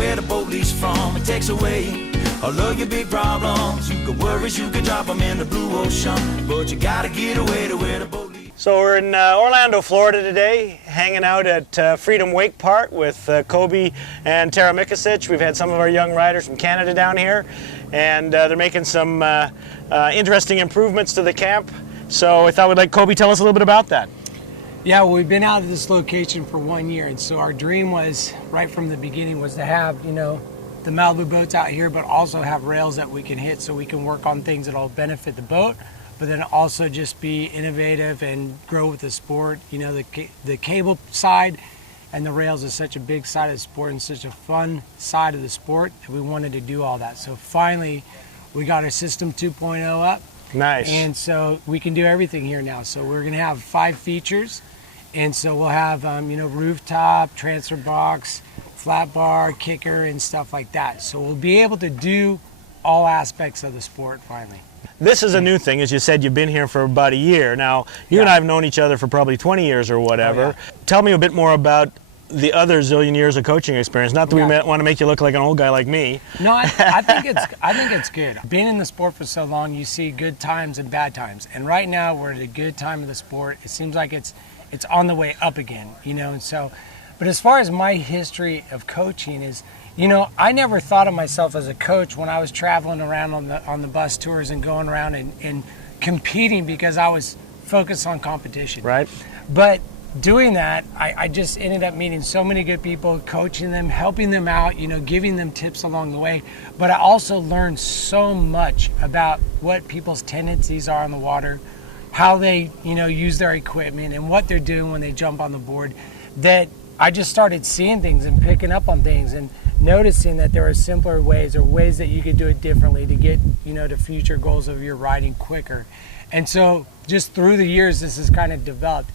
where the boat leaves from. It takes away all of your big problems. You could worries, you could drop them in the blue ocean, but you gotta get away to where the boat leaves. So we're in Orlando, Florida today, hanging out at Freedom Wake Park with Kobe and Tara Mikasic. We've had some of our young riders from Canada down here, and they're making some interesting improvements to the camp. So I thought we'd let Kobe tell us a little bit about that. Yeah, well, we've been out of this location for 1 year, and so our dream was, right from the beginning, was to have, you know, the Malibu boats out here, but also have rails that we can hit so we can work on things that'll benefit the boat, but then also just be innovative and grow with the sport. You know, the cable side and the rails is such a big side of the sport and such a fun side of the sport that we wanted to do all that. So finally, we got our System 2.0 up. Nice. And so we can do everything here now. So we're going to have 5 features. And so we'll have, you know, rooftop, transfer box, flat bar, kicker, and stuff like that. So we'll be able to do all aspects of the sport finally. This is a new thing. As you said, you've been here for about a year. Now, you and I have known each other for probably 20 years or whatever. Oh, yeah. Tell me a bit more about the other zillion years of coaching experience. Not that we want to make you look like an old guy like me. No, I think it's good. Being in the sport for so long, you see good times and bad times. And right now, we're at a good time of the sport. It seems like it's on the way up again, you know. And so, but as far as my history of coaching is, you know, I never thought of myself as a coach when I was traveling around on the bus tours and going around and competing because I was focused on competition. Right. But doing that, I just ended up meeting so many good people, coaching them, helping them out, you know, giving them tips along the way. But I also learned so much about what people's tendencies are on the water, how they, you know, use their equipment and what they're doing when they jump on the board, that I just started seeing things and picking up on things and noticing that there are simpler ways or ways that you could do it differently to get, you know, to future goals of your riding quicker. And so just through the years, this has kind of developed.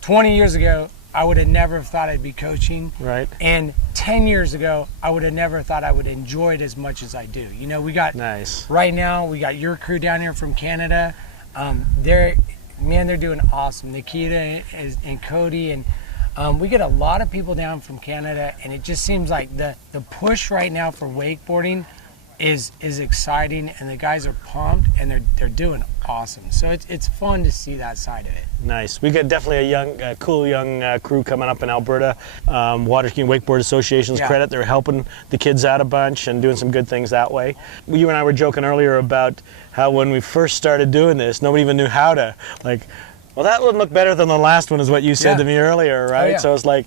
20 years ago, I would have never thought I'd be coaching. Right. And 10 years ago, I would have never thought I would enjoy it as much as I do. You know, we got, right now, we got your crew down here from Canada. They're doing awesome. Nikita and Cody, and we get a lot of people down from Canada, and it just seems like the push right now for wakeboarding is exciting, and the guys are pumped, and they're doing awesome. So it's fun to see that side of it. Nice. We got definitely a cool young crew coming up in Alberta. Water Skiing Wakeboard Association's credit. They're helping the kids out a bunch and doing some good things that way. You and I were joking earlier about how when we first started doing this, nobody even knew how to, like, well, that would look better than the last one is what you said to me earlier, right? Oh, yeah. So it's like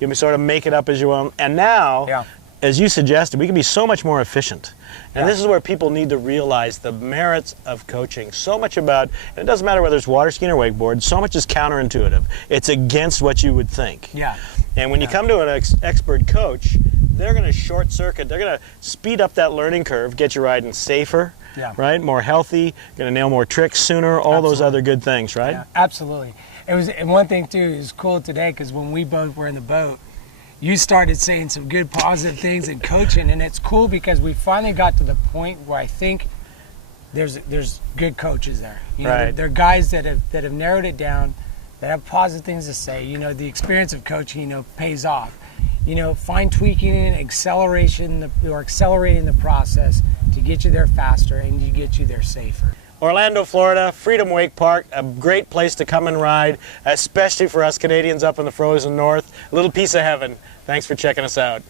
you sort of make it up as you want. And now, as you suggested, we can be so much more efficient. And this is where people need to realize the merits of coaching. So much about, and it doesn't matter whether it's water skiing or wakeboard, so much is counterintuitive. It's against what you would think. Yeah. And when you come to an expert coach, they're going to short circuit, they're going to speed up that learning curve, get you riding safer, right? More healthy, going to nail more tricks sooner, all those other good things, right? Yeah, absolutely. And one thing too is cool today, because when we both were in the boat, you started saying some good positive things and coaching, and it's cool because we finally got to the point where I think there's good coaches there. You know, they're guys that have narrowed it down, that have positive things to say. You know, the experience of coaching, you know, pays off. You know, fine tweaking and accelerating the process to get you there faster and to get you there safer. Orlando, Florida, Freedom Wake Park, a great place to come and ride, especially for us Canadians up in the frozen north. A little piece of heaven. Thanks for checking us out.